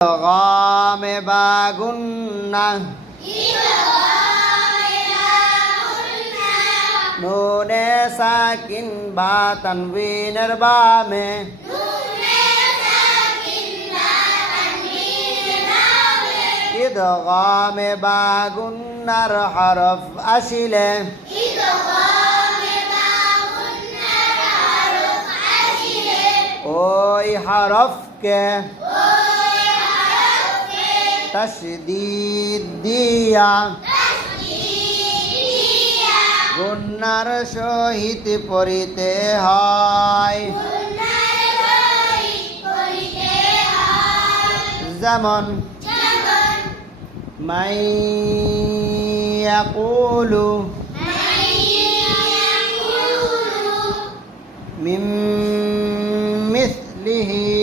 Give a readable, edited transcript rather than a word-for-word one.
ইদগাম বা গুন্নাহ নুনে সাকিন বা তানবিনের বামে ইদগাম বা গুন্নার হরফ আসিলে ওই হরফকে তশদীদ দিয়া গুন্নার সহিত পড়িতে হয়। যেমন মান ইয়াকুলু মিন মিসলিহি